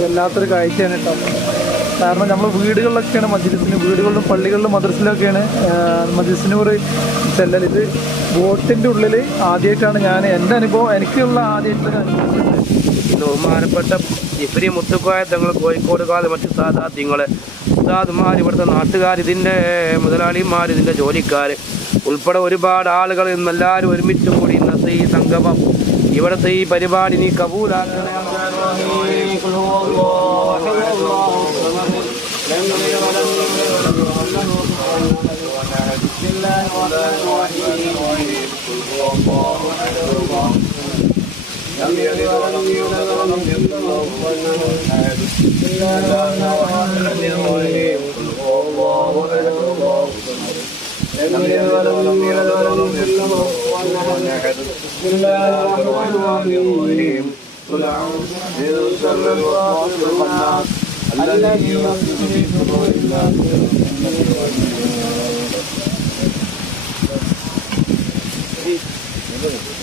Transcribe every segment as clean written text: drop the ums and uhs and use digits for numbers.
വല്ലാത്തൊരു കാഴ്ചയാണ് കേട്ടോ. കാരണം നമ്മൾ വീടുകളിലൊക്കെയാണ് മജ്‌ലിസിന്, വീടുകളിലും പള്ളികളിലും മദ്രസിലൊക്കെയാണ് മജ്‌ലിസിനൂർ ചെല്ലൽ. ഇത് ബോട്ടിൻ്റെ ഉള്ളിൽ ആദ്യമായിട്ടാണ് എൻ്റെ അനുഭവം, എനിക്കുള്ള ആദ്യമായിട്ടൊരു അനുഭവം. ബഹുമാനപ്പെട്ട ജിഫ്രി മുത്തുക്കോയ തങ്ങൾ, കോഴിക്കോട് കാല മറ്റു സാദാത്യങ്ങൾ, ഉസ്താദുമാർ, ഇവിടുത്തെ നാട്ടുകാർ, ഇതിൻ്റെ മുതലാളിമാർ, ഇതിൻ്റെ ജോലിക്കാർ ഉൾപ്പെടെ ഒരുപാട് ആളുകൾ ഇന്നെല്ലാവരും ഒരുമിച്ച് കൂടി ഇന്നത്തെ ഈ സംഗമം, ഇവിടുത്തെ ഈ പരിപാടി നീ കബൂലാക്കണേ.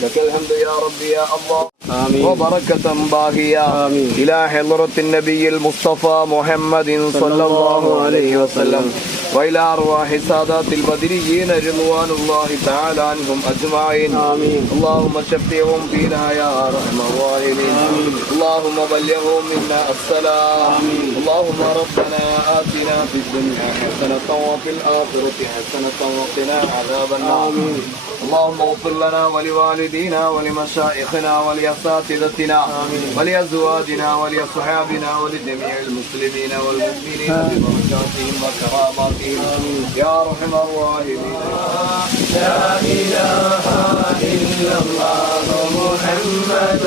لك الحمد يا ربي يا الله وبركة باقية إلى حضرة النبي المصطفى محمد صلى الله عليه وسلم وإلى أرواح سادات البدريين رضوان الله تعالى عنهم أجمعين. اللهم شفعهم فينا يا أرحم الراحمين. اللهم بلغهم منا السلام. اللهم ربنا آتنا في الدنيا حسنة وفي الآخرة حسنة وقنا عذاب النار. اللهم اغفر لنا ولوالدينا ولمشايخنا ولأساتذتنا ولأزواجنا ولأصحابنا ولجميع المسلمين والمؤمنين ببركاتهم وكراماتهم يا أرحم الراحمين. لا إله إلا الله محمد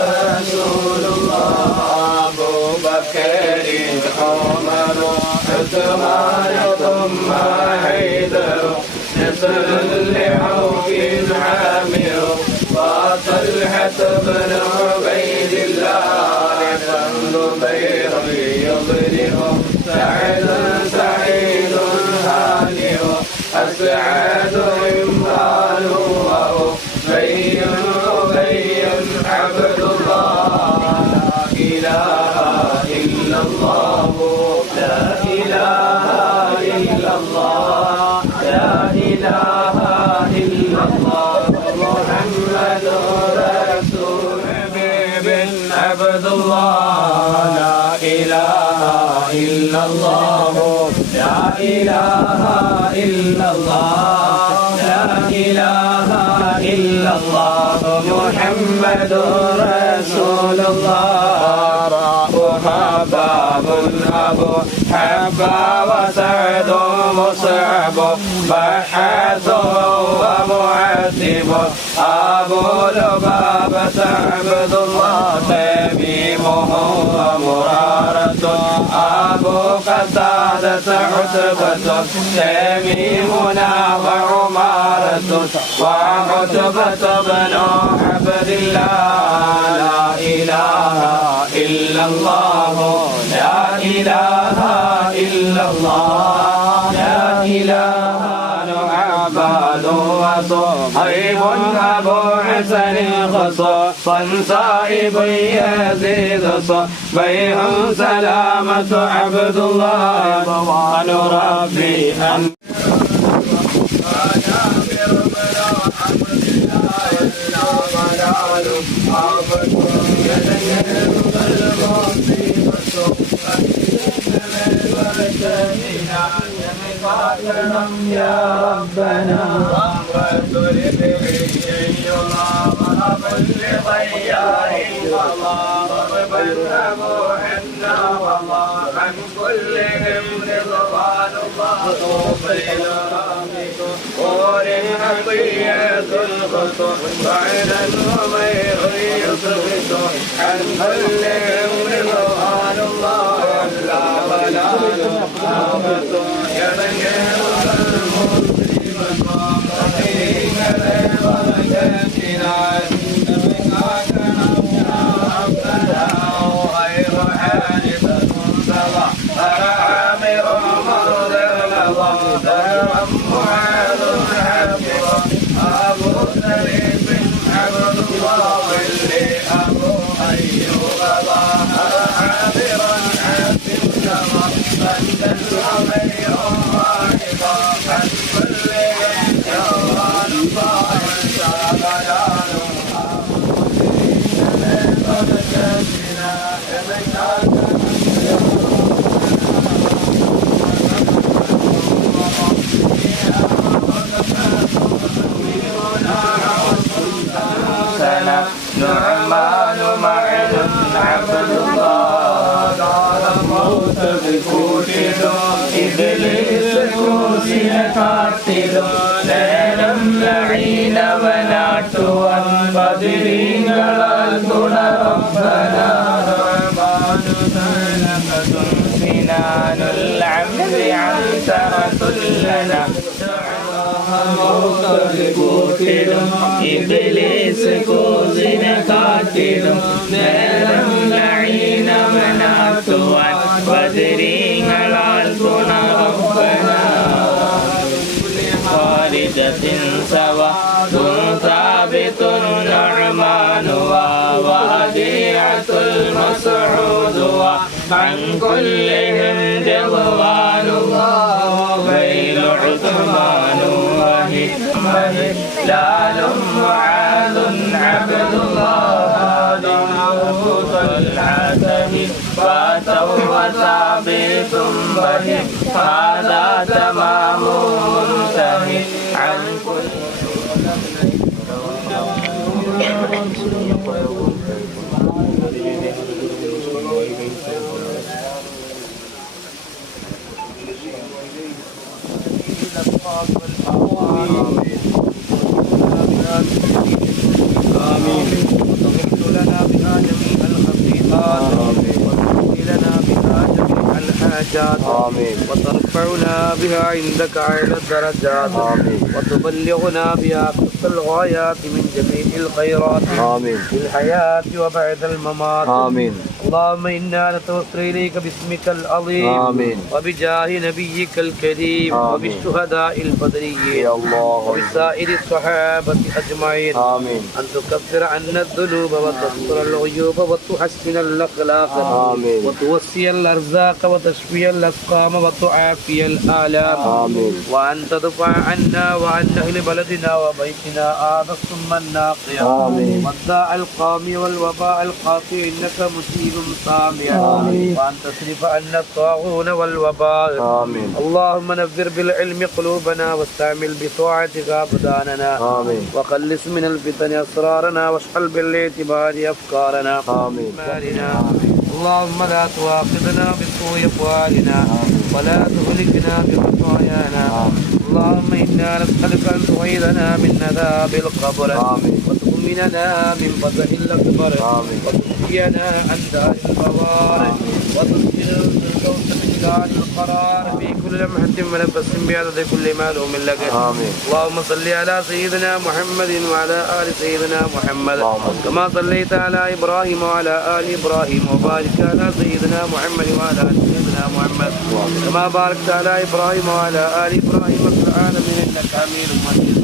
رسول الله. أبو بكر عمر عثمان ثم حيدر نصر لعوف عامر وطلحة بن عبيد الله فالزبير يضرب سعد سعيد هانئ أسعد عمران وأبي عبد الله. لا إله إلا الله لا إله إلا الله لا إله إلا الله محمد رسول بن عبد الله. لا إله إلا الله لا إله إلا الله لا إله إلا الله محمد رسول الله. حباب أبو حبا وسعد مصعب بحث ومعتب أبو لبابة عبد الله تميمه ومرارة أبو قتادة عتبة تميمنا وعمارة وعتبة بن عبد الله. لا إله إلا الله لا إله إلا الله لا إله عباد وصهيب أبو حسن خصوصا صائب يزيد صبيح سلامة عبد الله ونربي أن يا ربنا عن كلهم رضوان الله بين قول عطية الخطر بعدا وغير يصبت عن كلهم رضوان الله لا ولا نقابة يبني المسلم وفيك لبركتنا أبو ذر عبد الله واللي أبو أيوب سلامة سنان العبد عنترة لنا കൂട്ടിടും ഇബ്ലീസ് കൂസിനെ കാട്ടിടും നേരം ലഈനമനാത്തുവാൻ ബദരീങ്ങളാൽ തുണറബ്ബന ഖാലിദത്തിൻ സവാദുൻ സാബിതുൻ നഅ്മാനു വഹദിയത്തുൽ മസ്ഊദു عن كلهم جضوان وغير عثمان هلال معاذ عبد الله موت العتب فاتوا وثابت بهم هذا تمام منتهي عن كل آمين وتغفر لنا بها جميع الخطيئات وتقضي لنا بها جميع الحاجات وترفعنا بها عندك أعلى الدرجات وتبلغنا بها أقصى الغايات من جميع الخيرات في الحياة وبعد الممات اللهم إنا نتوسل إليك باسمك العظيم وبجاه نبيك الكريم وبالشهداء البدريين وبسائر الصحابة أجمعين أن تكفر عنا الذنوب وتستر العيوب وتحسن الأخلاق وتوسع الأرزاق وتشفي الأسقام وتعافي الآلام وأن تدفع عنا وعن أهل بلدنا وبيتنا هذا الصم الناقية والداء القامي والوباء القاطع إنك مجيب سامع وأن تصرف عنا الطاغون والوباء اللهم نذر بالعلم قلوبنا واستعمل بطاعتك أبداننا وخلص من الفتن أسرارنا واشغل بالاعتبار أفكارنا اللهم لا تؤاخذنا بسوء أفعالنا ولا تهلكنا بخطايانا اللهم إنا نسألك أن تعيذنا من عذاب القبر وتؤمننا من فزع الأكبر وتحيينا عن دار القرار وتسكن الفردوس من دار القرار في كل لمحة ونفس بعدد كل معلوم لك اللهم صل على سيدنا محمد وعلى آل سيدنا محمد كما صليت على إبراهيم وعلى آل إبراهيم وبارك على سيدنا محمد وعلى آل سيدنا محمد كما باركت على إبراهيم وعلى آل إبراهيم في العالمين إنك حميد مجيد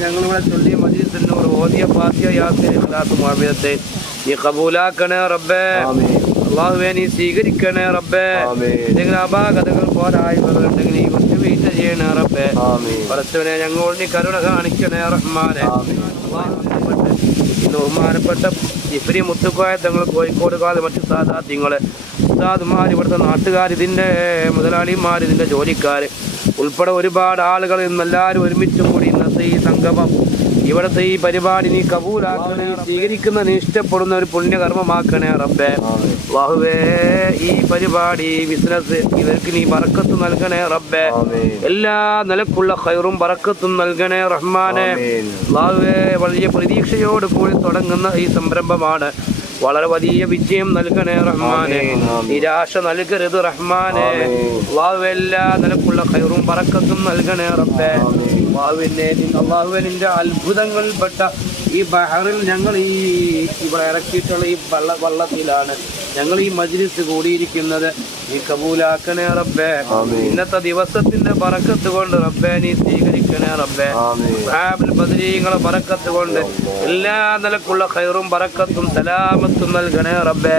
ഞങ്ങളിവിടെ ചൊല്ലിയ മജീദ് ഓതിയ ഫാത്തിഹ യാസീൻ ഇഖ്ലാസ് മുഅവ്വിദത്തെ നീ ഖബൂലാക്കണേ റബ്ബേ അല്ലാഹുവേ നീ സ്വീകരിക്കണേ റബ്ബേ എന്തെങ്കിലും അപാകതകൾ പോരായ്മകളുണ്ടെങ്കിൽ നീ വിട്ടുവീഴ്ച ചെയ്യണേ റബ്ബേ പടച്ചവനെ ഞങ്ങളോട് നീ കരുണ കാണിക്കണേ റഹ്മാനെ ഇന്ന് ബഹുമാനപ്പെട്ട ഇഫ്രി മുത്തുക്കോയ തങ്ങൾ കോഴിക്കോട് കാലം മറ്റു സാദാത്യങ്ങള് ഉസ്താദുമാർ ഇവിടുത്തെ നാട്ടുകാർ ഇതിൻ്റെ മുതലാളിമാർ ഇതിൻ്റെ ജോലിക്കാർ ഉൾപ്പെടെ ഒരുപാട് ആളുകൾ ഇന്നെല്ലാവരും ഒരുമിച്ച് കൂടി ഇന്നത്തെ ഈ സംഗമം ഇവിടുത്തെ ഈ പരിപാടി നീ കബൂലാക്കണേ സ്വീകരിക്കുന്ന നീ ഇഷ്ടപ്പെടുന്ന ഒരു പുണ്യകർമ്മമാക്കണേ റബ്ബേ അല്ലാഹുവേ ഈ പരിപാടി ബിസിനസ് ഇവർക്ക് നീ ബറക്കത്ത് നൽകണേ റബ്ബേ എല്ലാ നിലക്കുള്ള ഖൈറും ബറക്കത്തും നൽകണേ റഹ്മാനെ അല്ലാഹുവേ വലിയ പ്രതീക്ഷയോട് കൂടി തുടങ്ങുന്ന ഈ സംരംഭമാണ് വളരെ വലിയ വിജയം നൽകണേ റഹ്മാനെ നിരാശ നൽകരുത് റഹ്മാനെ അല്ലാഹുവേ എല്ലാ നിലക്കുള്ള ഖൈറും ബറക്കത്തും നൽകണേ റബ്ബേ അല്ലാഹുവേ നിന്റെ അത്ഭുതങ്ങളിൽപ്പെട്ട ഈ ബഹറിൽ ഞങ്ങൾ ഈ ഇവിടെ ഇറക്കിയിട്ടുള്ള ഈ വള്ളത്തിലാണ് ഞങ്ങൾ ഈ മജ്ലിസ് കൂടിയിരിക്കുന്നത് നീ കബൂലാക്കണേ റബ്ബേ ഇന്നത്തെ ദിവസത്തിന്റെ ബറക്കത്ത് കൊണ്ട് റബ്ബേ നീ സ്വീകരിക്കണേ റബ്ബേ സഹാബിൽ ബദരീങ്ങളെ ബറക്കത്ത് കൊണ്ട് എല്ലാ നിലക്കുള്ള ഖൈറും ബറക്കത്തും സലാമത്തും നൽകണേ റബ്ബേ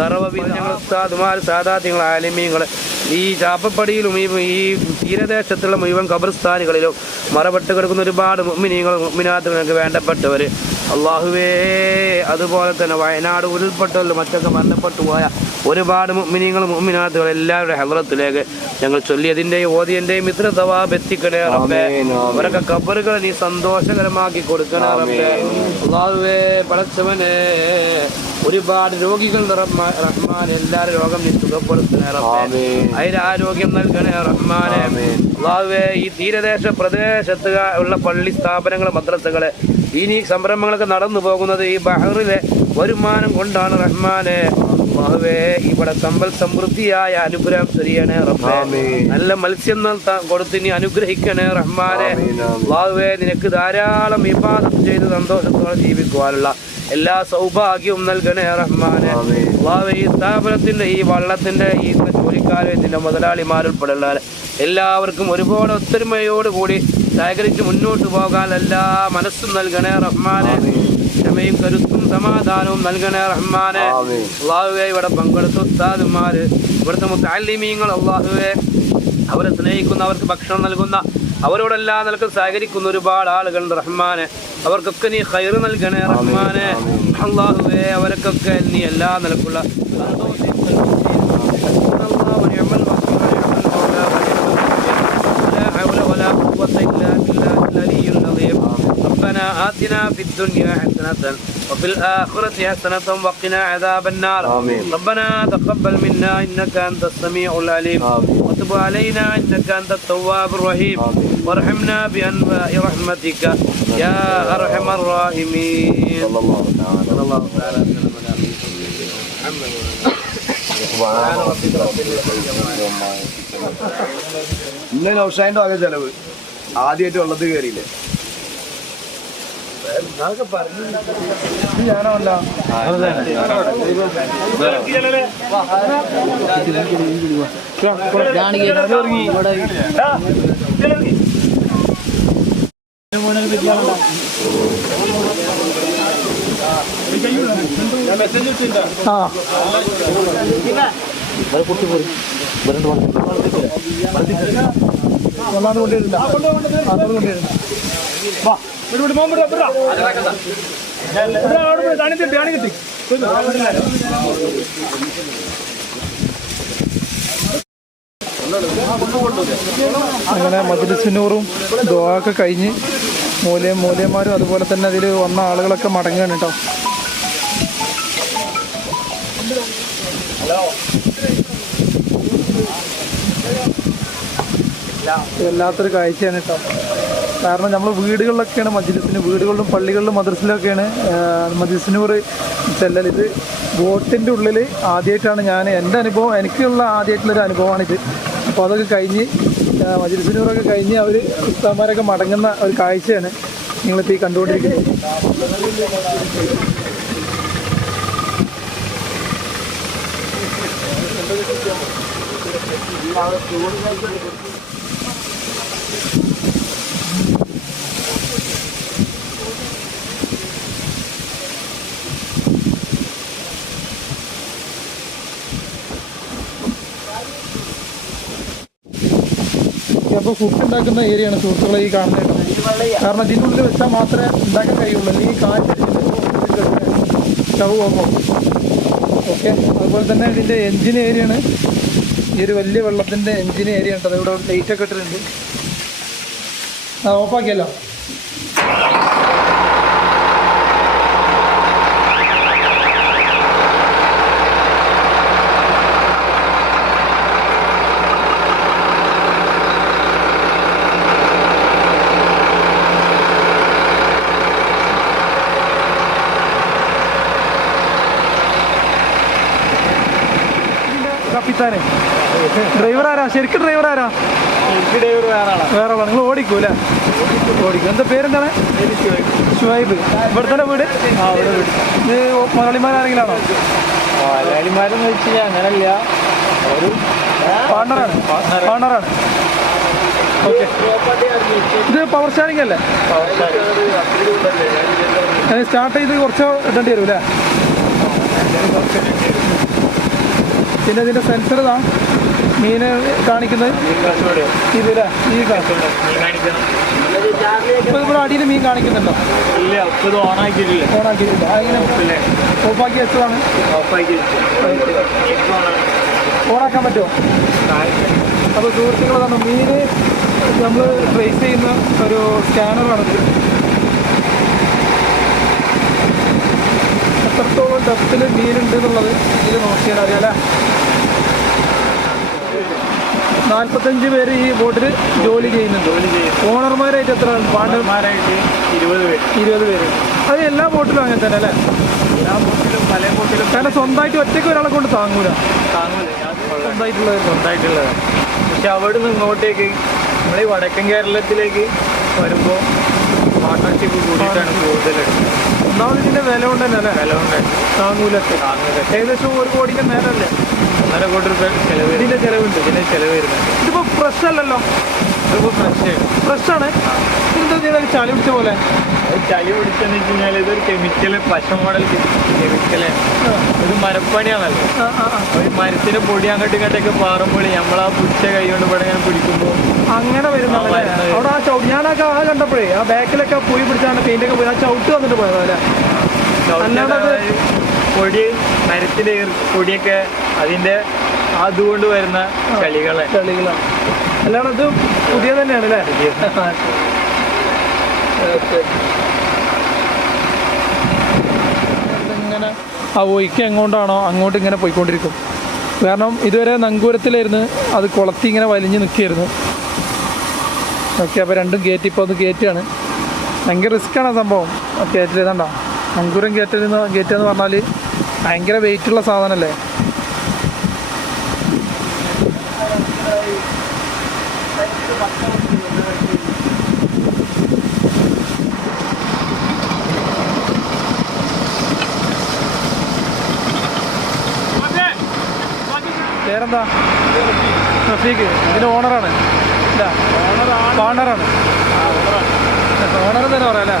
സർവ്വവിധ ഞങ്ങൾ ഉസ്താദുമാർ സാദാത്യങ്ങൾ ആലിമീങ്ങൾ ഈ ചാപ്പപ്പടിയിലും ഈ തീരദേശത്തുള്ള മുഴുവൻ ഖബർസ്ഥാനുകളിലും മറപ്പെട്ട് കിടക്കുന്ന ഒരുപാട് മുഅ്മിനീങ്ങൾ മുഅ്മിനാത്തുകൾക്ക് വേണ്ടപ്പെട്ടവർ അല്ലാഹുവേ അതുപോലെ തന്നെ വയനാട് ഉരുൾപൊട്ടലിൽ മറ്റൊക്കെ മരണപ്പെട്ടു പോയ ഒരുപാട് മുഅ്മിനീങ്ങൾ മുഅ്മിനാത്തുകൾ എല്ലാവരുടെ ഹദ്റത്തിലേക്ക് ഞങ്ങൾ ചൊല്ലിയതിൻ്റെയും ഓതിയൻ്റെയും ഇത്ര സവാബ് എത്തിക്കണേ റബ്ബേ അവരൊക്കെ ഖബറുകൾ നീ സന്തോഷകരമാക്കി കൊടുക്കണേ റബ്ബേ അല്ലാഹുവേ പടച്ചവനെ ഒരുപാട് രോഗികൾ റഹ്മാൻ എല്ലാവരും രോഗം നീ സുഖപ്പെടുത്തണേ റബ്ബേ ആരോഗ്യം നൽകണേ റഹ്മാനെ അല്ലാഹുവേ ഈ തീരദേശ പ്രദേശത്ത് ഉള്ള പള്ളി സ്ഥാപനങ്ങൾ മദ്രസകള് ഇനി സംരംഭങ്ങളൊക്കെ നടന്നു പോകുന്നത് ഈ ബഹറിലെ വരുമാനം കൊണ്ടാണ് റഹ്മാനെ. അല്ലാഹുവേ ഇവിടെ സമ്പൽ സമൃദ്ധിയായ അനുഗ്രഹം ശരിയണേ റബ്ബേ. നല്ല മത്സ്യം കൊടുത്ത് നീ അനുഗ്രഹിക്കണേ റഹ്മാനെ. അല്ലാഹുവേ നിനക്ക് ധാരാളം ഇബാദത്ത് ചെയ്ത് സന്തോഷത്തോടെ ജീവിക്കുവാനുള്ള എല്ലാ സൗഭാഗ്യവും നൽകണേ റഹ്മാനെ. അല്ലാഹുവേ ഈ സ്ഥാപനത്തിന്റെ ഈ വള്ളത്തിന്റെ ഈ ജോലിക്കാരെ ഇതിന്റെ മുതലാളിമാരുൾപ്പെടെയുള്ള എല്ലാവർക്കും ഒരുപാട് ഒത്തൊരുമയോടുകൂടി സഹകരിച്ച് മുന്നോട്ട് പോകാൻ എല്ലാ മനസ്സും നൽകണേ റഹ്മാനെ. ക്ഷമയും കരുത്തും സമാധാനവും നൽകണേ റഹ്മാനെ. അല്ലാഹുവേ ഇവിടെ പങ്കെടുത്ത ഉസ്താദുമാര്, ഇവിടുത്തെ മുത്തഅല്ലിമീങ്ങൾ, അല്ലാഹുവേ അവരെ സ്നേഹിക്കുന്ന, അവർക്ക് ഭക്ഷണം നൽകുന്ന, അവരോടെല്ലാം നിനക്ക് സഹകരിക്കുന്ന ഒരുപാട് ആളുകളുണ്ട് റഹ്മാനെ. അവർക്കൊക്കെ നീ ഖൈർ നൽകണേ റഹ്മാനെ. അല്ലാഹുവേ അവരൊക്കെ നീ എല്ലാ നിലക്കുള്ള ربنا آتنا في الدنيا حسنة وفي الآخرة حسنة وقنا عذاب النار. ربنا تقبل منا إنك أنت السميع العليم وتب علينا إنك أنت التواب الرحيم وارحمنا بأنواع رحمتك يا أرحم الراحمين. صلى الله تعالى وسلم على محمد سبحان ربك رب العزة عما يصفون. ഇന്ന് നൗഷാന്റെ ആകെ ചെലവ് ആദ്യമായിട്ട് വെള്ളത്തിൽ കയറിയില്ലേ? ഞാനല്ല ഒന്നാമത് കൊണ്ടുവരില്ല, അന്നോട് കൊണ്ടുവരില്ല. അങ്ങനെ മജ്‌ലിസുന്നൂറും ദുആയൊക്കെ കഴിഞ്ഞ് മൂല്യന്മാരും അതുപോലെ തന്നെ അതിൽ വന്ന ആളുകളൊക്കെ മടങ്ങുകയാണ് കേട്ടോ. വല്ലാത്തൊരു കാഴ്ചയാണ് കേട്ടോ. കാരണം നമ്മൾ വീടുകളിലൊക്കെയാണ് വീടുകളിലും പള്ളികളിലും മദ്രസയിലൊക്കെയാണ് മജ്‌ലിസുന്നൂർ ചെല്ലൽ. ഇത് ബോട്ടിൻ്റെ ഉള്ളിൽ ആദ്യമായിട്ടാണ് എൻ്റെ അനുഭവം, എനിക്കുള്ള ആദ്യമായിട്ടുള്ളൊരു അനുഭവമാണിത്. അപ്പോൾ അതൊക്കെ കഴിഞ്ഞ് മജ്‌ലിസുന്നൂറൊക്കെ കഴിഞ്ഞ് അവർ ഉസ്താദന്മാരൊക്കെ മടങ്ങുന്ന ഒരു കാഴ്ചയാണ് നിങ്ങളിപ്പോൾ ഈ കണ്ടുകൊണ്ടിരിക്കുന്നത്. അപ്പോൾ ഫുഡ് ഉണ്ടാക്കുന്ന ഏരിയയാണ് സുഹൃത്തുക്കളെ ഈ കാണുന്നത്. കാരണം ഇതിൻ്റെ ഉള്ളിൽ വെച്ചാൽ മാത്രമേ ഉണ്ടാക്കാൻ കഴിയുള്ളൂ, അല്ലെങ്കിൽ സ്റ്റൗ പോകുമ്പോൾ. ഓക്കെ, അതുപോലെ തന്നെ ഇതിൻ്റെ എൻജിൻ ഏരിയയാണ്. ഈ ഒരു വലിയ വെള്ളത്തിൻ്റെ എൻജിൻ ഏരിയ ഉണ്ട്. ഇവിടെ ലൈറ്റൊക്കെ ഇട്ടിട്ടുണ്ട്. ഓഫാക്കിയല്ലോ. കപ്പിത്താനെ ഡ്രൈവർ ആരാ? ശരിക്കും ഡ്രൈവർ ആരാ? വേറെ ആളാ. നിങ്ങൾ ഓടിക്കൂല്ലേ? ഓടിക്കും. എന്താ പേരെന്താണ്? ഷുഹൈബ്. ഇവിടെ തന്നെ വീട്? ഇത് മലയാളിമാരാരെങ്കിലാണോ? മലയാളിമാരെന്ന് വെച്ച് കഴിഞ്ഞാൽ അങ്ങനല്ല, ഒരു പാർട്ണറാണ്. ഓക്കെ, ഇത് പവർ സ്റ്റാരിംഗ് അല്ലേ? സ്റ്റാർട്ട് ചെയ്ത് കുറച്ച് ഇടേണ്ടി വരും അല്ലേ? പിന്നെ ഇതിൻ്റെ സെൻസർ ഇതാ മീന് കാണിക്കുന്നത് ഇതില്ലേ? ഈ ഇപ്പോൾ ഇവിടെ അടിയിൽ മീൻ കാണിക്കുന്നുണ്ടോ? ഇല്ല, ഇത് ഓണാക്കിയിട്ടില്ല. അങ്ങനെ ഓഫാക്കി വെച്ചതാണ്. ഓണാക്കാൻ പറ്റുമോ? അപ്പോൾ സുഹൃത്തുക്കളാണ് മീന് നമ്മൾ ട്രേസ് ചെയ്യുന്ന ഒരു സ്കാനറാണിത്. എത്രത്തോളം ഡെപ്തിൽ മീനുണ്ട് എന്നുള്ളത് ഇത് നോക്കിയാൽ അറിയാം അല്ലേ? 45 പേര് ഈ ബോട്ടിൽ ജോലി ചെയ്യുന്നുണ്ട്. ഓണർമാരായിട്ട് എത്ര? പാർട്ണർമാരായിട്ട് 20 പേര്. അത് എല്ലാ ബോട്ടിലും അങ്ങനെ തന്നെ അല്ലേ? എല്ലാ ബോട്ടിലും പല ബോട്ടിലും കാരണം സ്വന്തമായിട്ട് ഒറ്റയ്ക്ക് ഒരാളെ കൊണ്ട് താങ്ങൂല, താങ്ങൂല. സ്വന്തമായിട്ടുള്ളത്. സ്വന്തമായിട്ടുള്ളത്. പക്ഷെ അവിടെ നിന്ന് ഇങ്ങോട്ടേക്ക് നമ്മൾ ഈ വടക്കൻ കേരളത്തിലേക്ക് വരുമ്പോൾ പാർട്ട്ണർഷിപ്പ് കൂടിയിട്ടാണ് കൂടുതലെടുക്കുന്നത്. ഒന്നാമത് ഇതിന്റെ വില കൊണ്ട് തന്നെ അല്ലേ, വില കൊണ്ട് താങ്ങൂലൊക്കെ. ഏകദേശം 1 കോടിക്ക് മേലല്ലേ 1.5 കോടി രൂപ ചിലവ്. ഇതിന്റെ ചെലവുണ്ട്. ഇതിന് ചിലവ് വരുന്നുണ്ട്. ഇതിപ്പോ ഫ്രഷ് അല്ലല്ലോ, ഇതിപ്പോൾ ഫ്രഷ് ഫ്രഷാണ്. ഇതെന്താ ചെയ്താൽ ചളി പിടിച്ച പോലെ. അത് ചളി പിടിച്ചെന്ന് വെച്ച് കഴിഞ്ഞാൽ ഇതൊരു കെമിക്കൽ, പശ മോഡൽ കെമിക്കല്. ഇത് മരപ്പണിയാണല്ലോ. ഒരു മരത്തിന് പൊടി അങ്ങോട്ടും ഇങ്ങോട്ടൊക്കെ പാറുമ്പോൾ നമ്മളാ പിടിച്ച കൈ കൊണ്ട് ഇവിടെ ഇങ്ങനെ പിടിക്കുമ്പോൾ അങ്ങനെ വരുന്നത്. അവിടെ ആ ചവിട്ട് ഞാനൊക്കെ ആ കണ്ടപ്പോഴേ ആ ബാക്കിലൊക്കെ പോയി പിടിച്ചാണ് പെയിന്റൊക്കെ പോയി ആ ചവിട്ട് വന്നിട്ട് പോയത് അല്ലേ. പൊടി മരത്തിന്റെ പൊടിയൊക്കെ അതിന്റെ അതുകൊണ്ട് വരുന്ന ചളികളാണ്. അല്ലാണ്ട് ഇത് പുതിയ തന്നെയാണ് അല്ലേ. ഇങ്ങനെ ആ ഒഴിക്ക് എങ്ങോട്ടാണോ അങ്ങോട്ട് ഇങ്ങനെ പോയിക്കൊണ്ടിരിക്കും. കാരണം ഇതുവരെ നങ്കൂരത്തിലായിരുന്നു, അത് കുളത്തി ഇങ്ങനെ വലിഞ്ഞ് നിൽക്കുകയായിരുന്നു. ഓക്കെ, അപ്പോൾ രണ്ടും കയറ്റി ഇപ്പോൾ ഒന്ന് കയറ്റിയാണ്. ഭയങ്കര റിസ്ക്കാണ് ആ സംഭവം കയറ്റിൽ. ഇതുണ്ടോ നങ്കൂരം കയറ്റുകയെന്ന് പറഞ്ഞാൽ ഭയങ്കര വെയിറ്റുള്ള സാധനമല്ലേ. പേരെന്താ? റഫീഖ്. ഇതിൻ്റെ ഓണറാണ്. ഓണറാണ്. ഓണർ തന്നെ പറയാം അല്ലേ.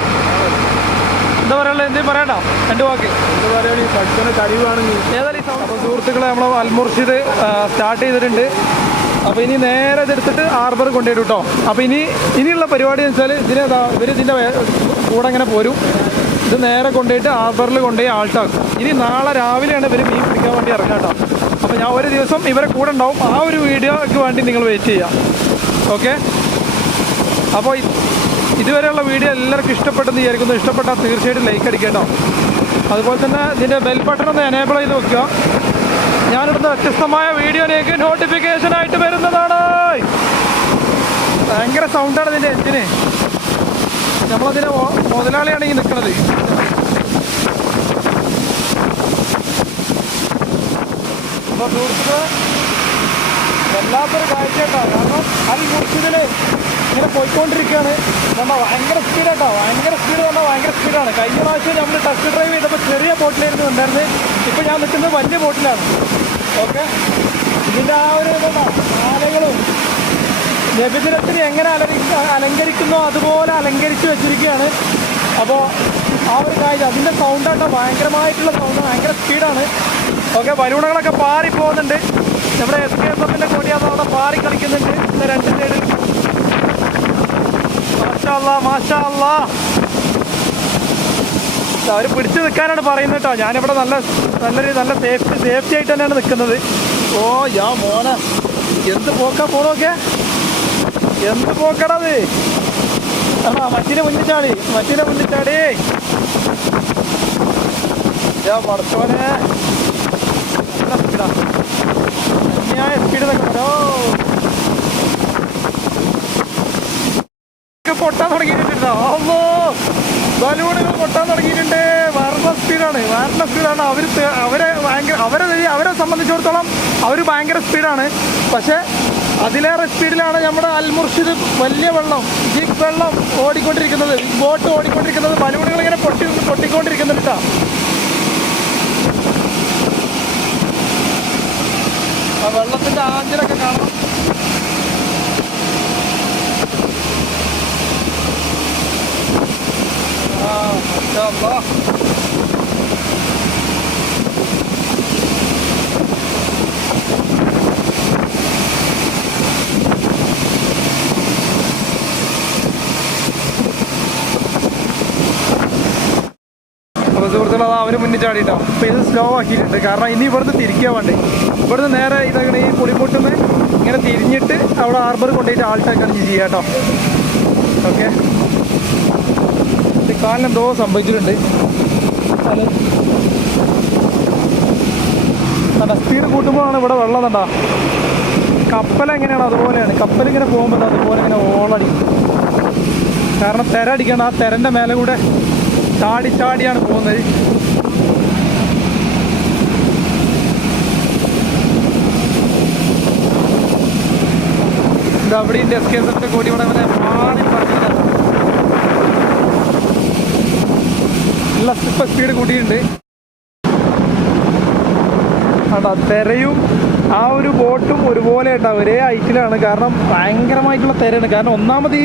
എന്താ പറയാനുള്ളത്? എന്തെങ്കിലും പറയണ്ട, 2 വാക്ക് എന്താ പറയുക. പഠിക്കുന്ന കഴിവാണെങ്കിൽ ഏതായാലും. അപ്പോൾ സുഹൃത്തുക്കളെ, നമ്മൾ അൽമുർഷിദ് സ്റ്റാർട്ട് ചെയ്തിട്ടുണ്ട്. അപ്പോൾ ഇനി നേരെ ഇതെടുത്തിട്ട് ഹാർബർ കൊണ്ടുപോയിട്ടു കേട്ടോ. അപ്പോൾ ഇനിയുള്ള പരിപാടി എന്ന് വെച്ചാൽ ഇതിൻ്റെ കൂടെ ഇങ്ങനെ പോരും. ഇത് നേരെ കൊണ്ടുപോയിട്ട് ഹാർബറിൽ കൊണ്ടുപോയി ആൾട്ടാക്കും. ഇനി നാളെ രാവിലെയാണ് ഇവർ മീൻ പിടിക്കാൻ വേണ്ടി ഇറങ്ങാം കേട്ടോ. അപ്പോൾ ഞാൻ ഒരു ദിവസം ഇവരെ കൂടെ ഉണ്ടാവും. ആ ഒരു വീഡിയോയ്ക്ക് വേണ്ടി നിങ്ങൾ വെയിറ്റ് ചെയ്യാം. ഓക്കെ, അപ്പോൾ ഇതുവരെയുള്ള വീഡിയോ എല്ലാവർക്കും ഇഷ്ടപ്പെട്ടെന്ന് വിചാരിക്കുന്നു. ഇഷ്ടപ്പെട്ടാൽ തീർച്ചയായിട്ടും ലൈക്ക് അടിക്കേട്ടോ. അതുപോലെ തന്നെ ഇതിൻ്റെ ബെൽ ബട്ടൺ ഒന്ന് എനേബിൾ ചെയ്ത് വെക്കുക. ഞാനിടുന്ന വ്യത്യസ്തമായ വീഡിയോയിലേക്ക് നോട്ടിഫിക്കേഷനായിട്ട് വരുന്നതാണ്. ഭയങ്കര സൗണ്ടാണ് ഇതിൻ്റെ എഞ്ചിന്. നമ്മളതിന് മുതലാളിയാണ് ഈ നിൽക്കുന്നത്. അപ്പോൾ സുഹൃത്തുക്കളെ, വല്ലാത്തൊരു കാഴ്ച കേട്ടോ. കാരണം അൽമുർഷിദിൽ ഇങ്ങനെ പോയിക്കൊണ്ടിരിക്കുകയാണ്. നമ്മൾ ഭയങ്കര സ്പീഡ് കേട്ടോ, ഭയങ്കര സ്പീഡ് പറഞ്ഞാൽ ഭയങ്കര സ്പീഡാണ്. കഴിഞ്ഞ പ്രാവശ്യം നമ്മൾ ടെസ്റ്റ് ഡ്രൈവ് ചെയ്തപ്പോൾ ചെറിയ ബോട്ടിലായിരുന്നു ഉണ്ടായിരുന്നത്. ഇപ്പോൾ ഞാൻ നിൽക്കുന്നത് വലിയ ബോട്ടിലാണ്. ഓക്കെ, ഇതിൻ്റെ ആ ഒരു ഇതുണ്ടോ, ആലകളും നബിദിനത്തിന് എങ്ങനെ അലങ്കരിക്കുന്നോ അതുപോലെ അലങ്കരിച്ച് വെച്ചിരിക്കുകയാണ്. അപ്പോൾ ആ ഒരു കാര്യം, അതിൻ്റെ സൗണ്ടാട്ടോ, ഭയങ്കരമായിട്ടുള്ള സൗണ്ട്, ഭയങ്കര സ്പീഡാണ്. ഓക്കെ, ബലൂണുകളൊക്കെ പാറി പോകുന്നുണ്ട്. നമ്മുടെ SKSFൻ്റെ കൊടിയാണ് അവിടെ പാറി കളിക്കുന്നുണ്ട് 2 സൈഡിൽ. മാഷാ അല്ലാ, മാഷാ അല്ലാ. അവർ പിടിച്ചു നിൽക്കാനാണ് പറയുന്നത് കേട്ടോ. ഞാനിവിടെ നല്ല സേഫ്റ്റി ആയിട്ട് തന്നെയാണ് നിൽക്കുന്നത്. ഓ യാ മോനെ, എന്ത് പോക്കാ പോണോക്കെ, എന്ത് പോക്കടത്. മച്ചിനെ മുന്നിൽ ചാടി. യാ പടച്ചോനെ, നല്ല സ്പീഡാ, അന്യായ സ്പീഡ് നിൽക്കണോ. പൊട്ടാൻ തുടങ്ങിയിട്ടുണ്ടോ? അല്ലോ, ബലൂണുകൾ പൊട്ടാൻ തുടങ്ങിയിട്ടുണ്ട്. വേറെ സ്പീഡാണ്. അവരെ സംബന്ധിച്ചിടത്തോളം അവർ ഭയങ്കര സ്പീഡാണ്. പക്ഷെ അതിലേറെ സ്പീഡിലാണ് നമ്മുടെ അൽമുർഷിദ് വലിയ വെള്ളം ഓടിക്കൊണ്ടിരിക്കുന്നത്, ബോട്ട് ഓടിക്കൊണ്ടിരിക്കുന്നത്. ബലൂണുകൾ ഇങ്ങനെ പൊട്ടിക്കൊണ്ടിരിക്കുന്നുണ്ട് കേട്ടോ. ആ വെള്ളത്തിൻ്റെ ആഞ്ചലൊക്കെ കാണാം. അപ്പോൾ സുഹൃത്തുക്കൾ, അവർ മുന്നിൽ ചാടിയിട്ടോ. അപ്പോൾ ഇത് സ്ലോ ആക്കിയിട്ടുണ്ട്. കാരണം ഇനി ഇവിടുന്ന് തിരിക്കാൻ വേണ്ടി, ഇവിടുന്ന് നേരെ ഇതങ്ങനെ ഈ പുളിമുട്ടുന്ന് ഇങ്ങനെ തിരിഞ്ഞിട്ട് അവിടെ ഹാർബർ കൊണ്ടുപോയിട്ട് ആൾട്ടാക്കാണ് ചെയ്യുക കേട്ടോ. ഓക്കെ, കാലിനെന്തോ സംഭവിച്ചിട്ടുണ്ട്. സ്പീഡ് കൂട്ടുമ്പോഴാണ് ഇവിടെ വെള്ളം കണ്ടാ. കപ്പലെങ്ങനെയാണ് അതുപോലെയാണ്. കപ്പലിങ്ങനെ പോകുമ്പോൾ അതുപോലെ ഇങ്ങനെ ഓളടിക്കും. കാരണം തിര അടിക്കണം. ആ തിരൻ്റെ മേലെ കൂടെ ചാടിയാണ് പോകുന്നത്. ഇത് അവിടെ ഉണ്ട് SKSF കൊടി ഇവിടെ അങ്ങനെ മാറി പറഞ്ഞിട്ടുണ്ട്. നല്ല ഇപ്പം സ്പീഡ് കൂട്ടിയിട്ടുണ്ട്. ആണ്ടാ തിരയും ആ ഒരു ബോട്ടും ഒരുപോലെ ഉണ്ടാവും, ഒരേ ഹൈറ്റിലാണ്. കാരണം ഭയങ്കരമായിട്ടുള്ള തിരയാണ്. കാരണം ഒന്നാമത്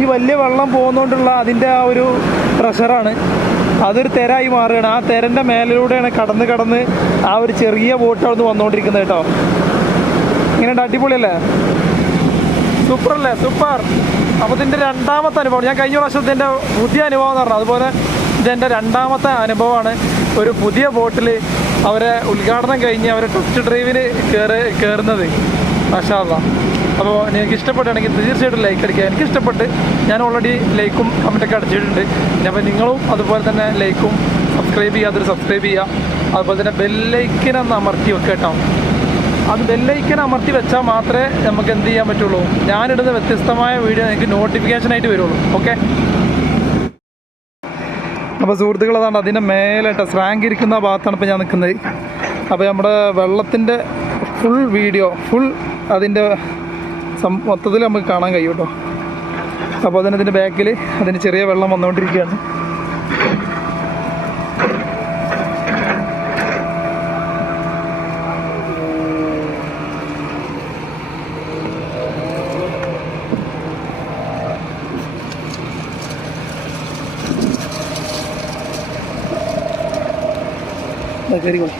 ഈ വലിയ വെള്ളം പോകുന്നതുകൊണ്ടുള്ള അതിൻ്റെ ആ ഒരു പ്രഷറാണ്, അതൊരു തിരയായി മാറുകയാണ്. ആ തിരൻ്റെ മേലിലൂടെയാണ് കടന്ന് ആ ഒരു ചെറിയ ബോട്ട് അവിടെ നിന്ന് വന്നുകൊണ്ടിരിക്കുന്നത് കേട്ടോ. ഇങ്ങനെ അടിപൊളിയല്ലേ, സൂപ്പറല്ലേ, സൂപ്പർ. അപ്പോൾ ഇതിൻ്റെ രണ്ടാമത്തെ അനുഭവം, ഞാൻ കഴിഞ്ഞ പ്രാവശ്യത്തെ എൻ്റെ പുതിയ അനുഭവം എന്ന് പറഞ്ഞാൽ അതുപോലെ ഇതെൻ്റെ രണ്ടാമത്തെ അനുഭവമാണ് ഒരു പുതിയ ബോട്ടിൽ അവരെ ഉദ്ഘാടനം കഴിഞ്ഞ് അവരെ ടെസ്റ്റ് ഡ്രൈവിന് കയറുന്നത്. മാഷാ അല്ലാഹ്. അപ്പോൾ നിങ്ങൾക്ക് ഇഷ്ടപ്പെടുകയാണെങ്കിൽ തീർച്ചയായിട്ടും ലൈക്ക് അടിക്കുക. എനിക്ക് ഇഷ്ടപ്പെട്ട് ഞാൻ ഓൾറെഡി ലൈക്കും കമൻറ്റൊക്കെ അടിച്ചിട്ടുണ്ട്. പിന്നെ അപ്പോൾ നിങ്ങളും അതുപോലെ തന്നെ ലൈക്കും സബ്സ്ക്രൈബ് ചെയ്യാത്തൊരു സബ്സ്ക്രൈബ് ചെയ്യുക. അതുപോലെ തന്നെ ബെല്ലൈക്കനൊന്ന് അമർത്തി വെക്കുക കേട്ടോ. അത് ബെല്ലൈക്കൻ അമർത്തി വെച്ചാൽ മാത്രമേ നമുക്ക് എന്ത് ചെയ്യാൻ പറ്റുള്ളൂ, ഞാനിടുന്ന വ്യത്യസ്തമായ വീഡിയോ നിങ്ങൾക്ക് നോട്ടിഫിക്കേഷനായിട്ട് വരുള്ളൂ. ഓക്കെ. അപ്പോൾ സുഹൃത്തുക്കൾ, അതാണ് അതിൻ്റെ മേലായിട്ട് സ്രാങ്ക് ഇരിക്കുന്ന ഭാഗത്താണ് ഇപ്പോൾ ഞാൻ നിൽക്കുന്നത്. അപ്പോൾ നമ്മുടെ വെള്ളത്തിൻ്റെ ഫുൾ വീഡിയോ അതിൻ്റെ മൊത്തത്തിൽ നമുക്ക് കാണാൻ കഴിയും കേട്ടോ. അപ്പോൾ അതിൻ്റെ ബാക്കിൽ അതിന് ചെറിയ വെള്ളം വന്നുകൊണ്ടിരിക്കുകയാണ്. കയറിക്കോളൂ.